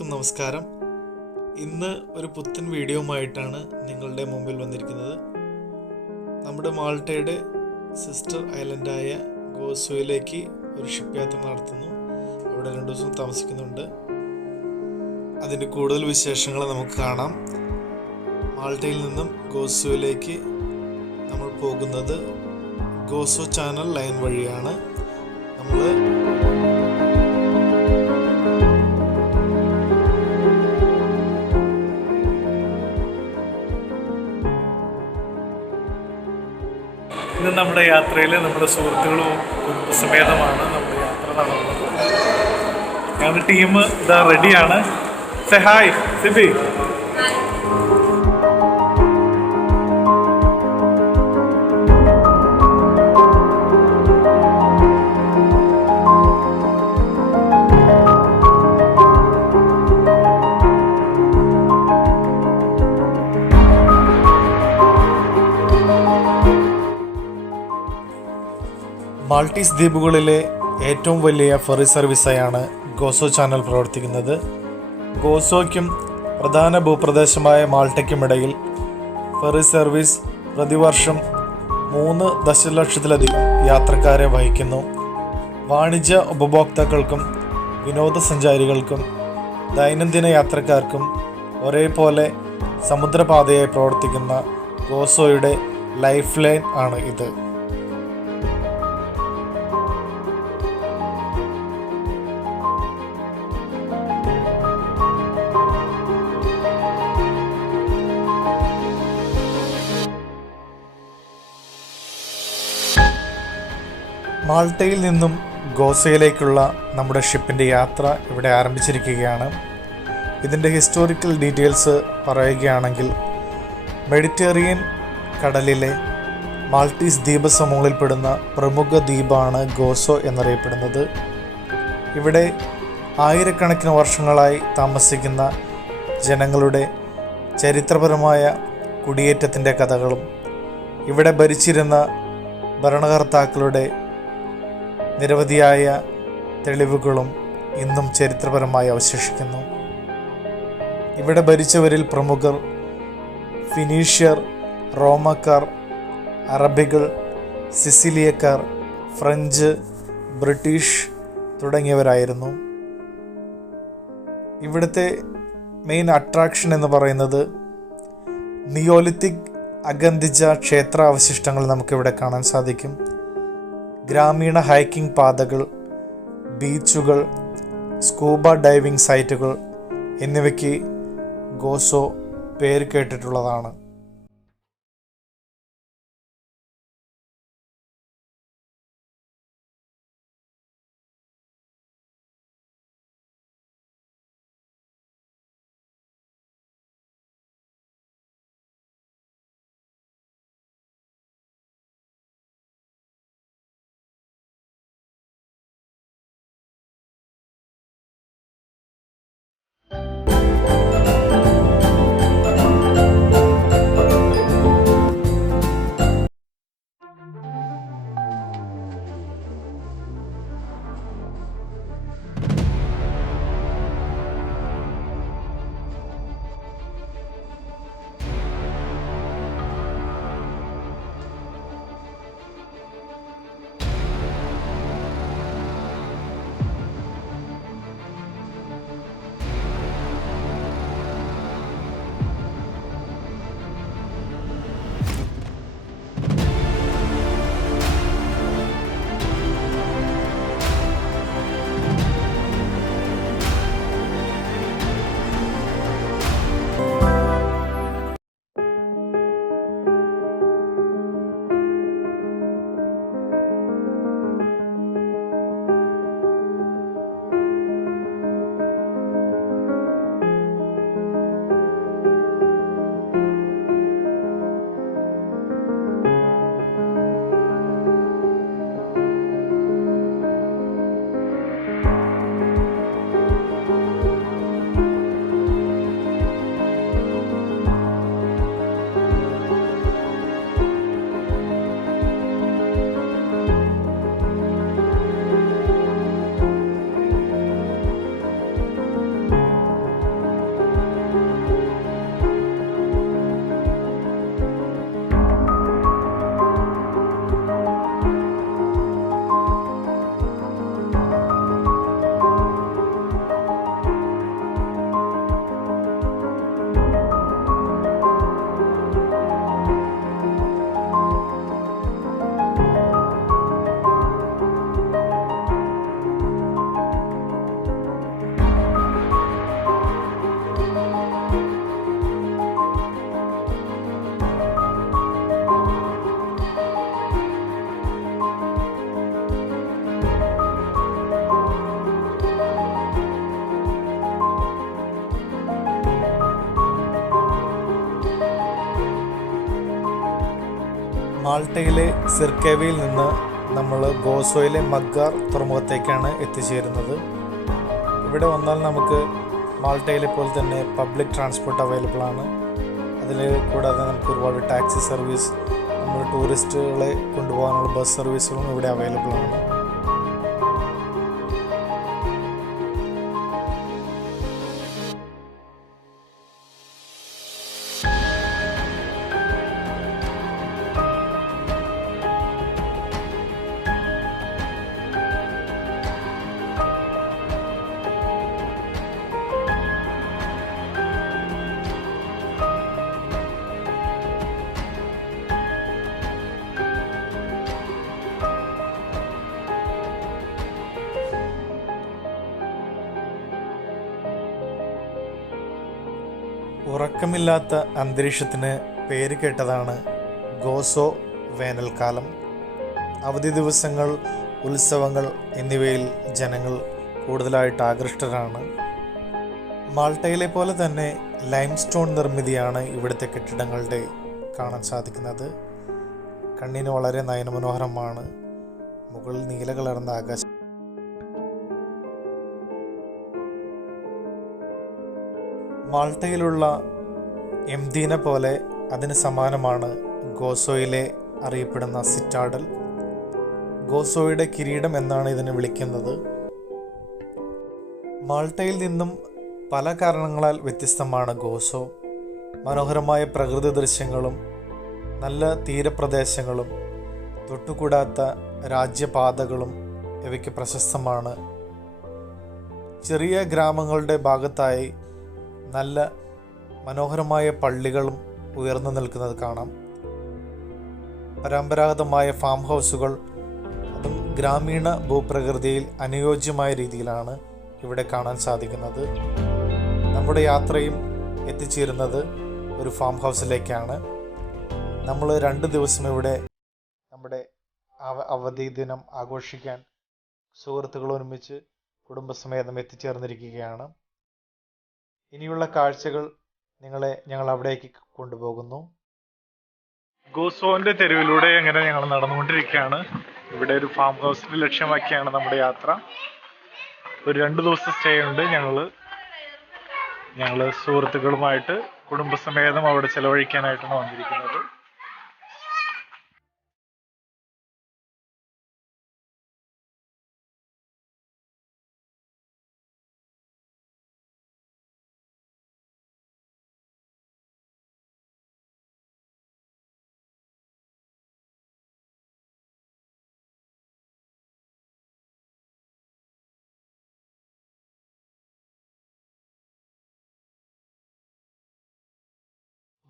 എല്ലാവർക്കും നമസ്കാരം. ഇന്ന് ഒരു പുത്തൻ വീഡിയോയുമായിട്ടാണ് നിങ്ങളുടെ മുമ്പിൽ വന്നിരിക്കുന്നത്. നമ്മുടെ മാൾട്ടയുടെ സിസ്റ്റർ ഐലൻഡായ ഗോസോയിലേക്ക് ഒരു ഷിപ്പ് യാത്ര നടത്തുന്നു. അവിടെ 2 ദിവസം താമസിക്കുന്നുണ്ട്. അതിൻ്റെ കൂടുതൽ വിശേഷങ്ങൾ നമുക്ക് കാണാം. മാൾട്ടയിൽ നിന്നും ഗോസോയിലേക്ക് നമ്മൾ പോകുന്നത് ഗോസോ ചാനൽ ലൈൻ വഴിയാണ്. നമ്മൾ ഇന്ന് നമ്മുടെ യാത്രയിൽ നമ്മുടെ സുഹൃത്തുക്കളും കുടുംബസമേതമാണ് നമ്മുടെ യാത്ര നടന്നത്. ഞങ്ങളുടെ ടീം ഇതാ റെഡിയാണ്. Say hi Sibi. മാൾട്ടീസ് ദ്വീപുകളിലെ ഏറ്റവും വലിയ ഫെറി സർവീസായാണ് ഗോസോ ചാനൽ പ്രവർത്തിക്കുന്നത്. ഗോസോയ്ക്കും പ്രധാന ഭൂപ്രദേശമായ മാൾട്ടയ്ക്കുമിടയിൽ ഫെറി സർവീസ് പ്രതിവർഷം 3 ദശലക്ഷത്തിലധികം യാത്രക്കാരെ വഹിക്കുന്നു. വാണിജ്യ ഉപഭോക്താക്കൾക്കും വിനോദസഞ്ചാരികൾക്കും ദൈനംദിന യാത്രക്കാർക്കും ഒരേപോലെ സമുദ്രപാതയായി പ്രവർത്തിക്കുന്ന ഗോസോയുടെ ലൈഫ് ലൈൻ ആണ് ഇത്. മാൾട്ടയിൽ നിന്നും ഗോസോയിലേക്കുള്ള നമ്മുടെ ഷിപ്പിൻ്റെ യാത്ര ഇവിടെ ആരംഭിച്ചിരിക്കുകയാണ്. ഇതിൻ്റെ ഹിസ്റ്റോറിക്കൽ ഡീറ്റെയിൽസ് പറയുകയാണെങ്കിൽ, മെഡിറ്ററേനിയൻ കടലിലെ മാൾട്ടീസ് ദ്വീപസമൂഹങ്ങളിൽപ്പെടുന്ന പ്രമുഖ ദ്വീപാണ് ഗോസോ എന്നറിയപ്പെടുന്നത്. ഇവിടെ ആയിരക്കണക്കിന് വർഷങ്ങളായി താമസിക്കുന്ന ജനങ്ങളുടെ ചരിത്രപരമായ കുടിയേറ്റത്തിൻ്റെ കഥകളും ഇവിടെ ഭരിച്ചിരുന്ന ഭരണകർത്താക്കളുടെ നിരവധിയായ തെളിവുകളും ഇന്നും ചരിത്രപരമായി അവശേഷിക്കുന്നു. ഇവിടെ ഭരിച്ചവരിൽ പ്രമുഖർ ഫിനീഷ്യർ, റോമക്കാർ, അറബികൾ, സിസിലിയക്കാർ, ഫ്രഞ്ച്, ബ്രിട്ടീഷ് തുടങ്ങിയവരായിരുന്നു. ഇവിടുത്തെ മെയിൻ അട്രാക്ഷൻ എന്ന് പറയുന്നത് നിയോലിത്തിക് അഗന്തിജ ക്ഷേത്ര അവശിഷ്ടങ്ങൾ നമുക്കിവിടെ കാണാൻ സാധിക്കും. ഗ്രാമീണ ഹൈക്കിംഗ് പാതകൾ, ബീച്ചുകൾ, സ്കൂബ ഡൈവിംഗ് സൈറ്റുകൾ എന്നിവയ്ക്ക് ഗോസോ പേര് കേട്ടിട്ടുള്ളതാണ്. മാൾട്ടയിലെ സിർക്കേവയിൽ നിന്ന് നമ്മൾ ഗോസോയിലെ മഗ്ഗാർ തുറമുഖത്തേക്കാണ് എത്തിച്ചേരുന്നത്. ഇവിടെ വന്നാൽ നമുക്ക് മാൾട്ടയിലെ പോലെ തന്നെ പബ്ലിക് ട്രാൻസ്പോർട്ട് അവൈലബിൾ ആണ്. അതിൽ കൂടാതെ നമുക്ക് ഒരുപാട് ടാക്സി സർവീസ്, നമ്മൾ ടൂറിസ്റ്റുകളെ കൊണ്ടുപോകാനുള്ള ബസ് സർവീസുകളും ഇവിടെ അവൈലബിൾ ആണ്. ഉറക്കമില്ലാത്ത അന്തരീക്ഷത്തിന് പേര് കേട്ടതാണ് ഗോസോ വേനൽക്കാലം. അവധി ദിവസങ്ങൾ, ഉത്സവങ്ങൾ എന്നിവയിൽ ജനങ്ങൾ കൂടുതലായിട്ട് ആകൃഷ്ടരാണ്. മാൾട്ടയിലെ പോലെ തന്നെ ലൈംസ്റ്റോൺ നിർമ്മിതിയാണ് ഇവിടുത്തെ കെട്ടിടങ്ങളുടെ കാണാൻ സാധിക്കുന്നത്. കണ്ണിന് വളരെ നയനമനോഹരമാണ്. മുകളിൽ നീല കലർന്ന ആകാശം. മാൾട്ടയിലുള്ള എംദീന പോലെ അതിന് സമാനമാണ് ഗോസോയിലെ അറിയപ്പെടുന്ന സിറ്റാഡൽ. ഗോസോയുടെ കിരീടം എന്നാണ് ഇതിനെ വിളിക്കുന്നത്. മാൾട്ടയിൽ നിന്നും പല കാരണങ്ങളാൽ വ്യത്യസ്തമാണ് ഗോസോ. മനോഹരമായ പ്രകൃതി ദൃശ്യങ്ങളും നല്ല തീരപ്രദേശങ്ങളും തൊട്ടുകൂടാത്ത രാജ്യപാതകളും ഇവയ്ക്ക് പ്രശസ്തമാണ്. ചെറിയ ഗ്രാമങ്ങളുടെ ഭാഗത്തായി നല്ല മനോഹരമായ പള്ളികളും ഉയർന്നു നിൽക്കുന്നത് കാണാം. പരമ്പരാഗതമായ ഫാം ഹൗസുകൾ, അതും ഗ്രാമീണ ഭൂപ്രകൃതിയിൽ അനുയോജ്യമായ രീതിയിലാണ് ഇവിടെ കാണാൻ സാധിക്കുന്നത്. നമ്മുടെ യാത്രയും എത്തിച്ചേരുന്നത് ഒരു ഫാം ഹൗസിലേക്കാണ്. നമ്മൾ 2 ദിവസം ഇവിടെ നമ്മുടെ അവധി ദിനം ആഘോഷിക്കാൻ സുഹൃത്തുക്കൾ ഒരുമിച്ച് കുടുംബസമേതം എത്തിച്ചേർന്നിരിക്കുകയാണ്. ഇനിയുള്ള കാഴ്ചകൾ ഞങ്ങൾ അവിടേക്ക് കൊണ്ടുപോകുന്നു. ഗോസോന്റെ തെരുവിലൂടെ അങ്ങനെ ഞങ്ങൾ നടന്നുകൊണ്ടിരിക്കുകയാണ്. ഇവിടെ ഒരു ഫാം ഹൗസിനെ ലക്ഷ്യമാക്കിയാണ് നമ്മുടെ യാത്ര. ഒരു 2 ദിവസം സ്റ്റേ ഉണ്ട്. ഞങ്ങൾ സുഹൃത്തുക്കളുമായിട്ട് കുടുംബസമേതം അവിടെ ചെലവഴിക്കാനായിട്ടാണ് വന്നിരിക്കുന്നത്.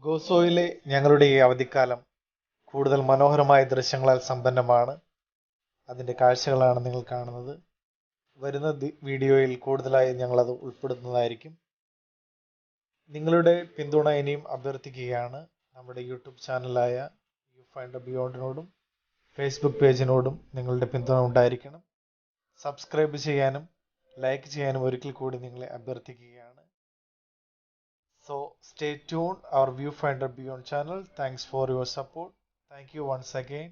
ഗോസോയിലെ ഞങ്ങളുടെ ഈ അവധിക്കാലം കൂടുതൽ മനോഹരമായ ദൃശ്യങ്ങളാൽ സമ്പന്നമാണ്. അതിൻ്റെ കാഴ്ചകളാണ് നിങ്ങൾ കാണുന്നത്. വരുന്ന വീഡിയോയിൽ കൂടുതലായി ഞങ്ങളത് ഉൾപ്പെടുത്തുന്നതായിരിക്കും. നിങ്ങളുടെ പിന്തുണ ഇനിയും അഭ്യർത്ഥിക്കുകയാണ്. നമ്മുടെ യൂട്യൂബ് ചാനലായ യു ഫൈൻഡ് ബിയോണ്ടിനോടും ഫേസ്ബുക്ക് പേജിനോടും നിങ്ങളുടെ പിന്തുണ ഉണ്ടായിരിക്കണം. സബ്സ്ക്രൈബ് ചെയ്യാനും ലൈക്ക് ചെയ്യാനും ഒരിക്കൽ കൂടി നിങ്ങളെ അഭ്യർത്ഥിക്കുകയാണ്. So stay tuned our Viewfinder Beyond channel. Thanks for your support. Thank you once again.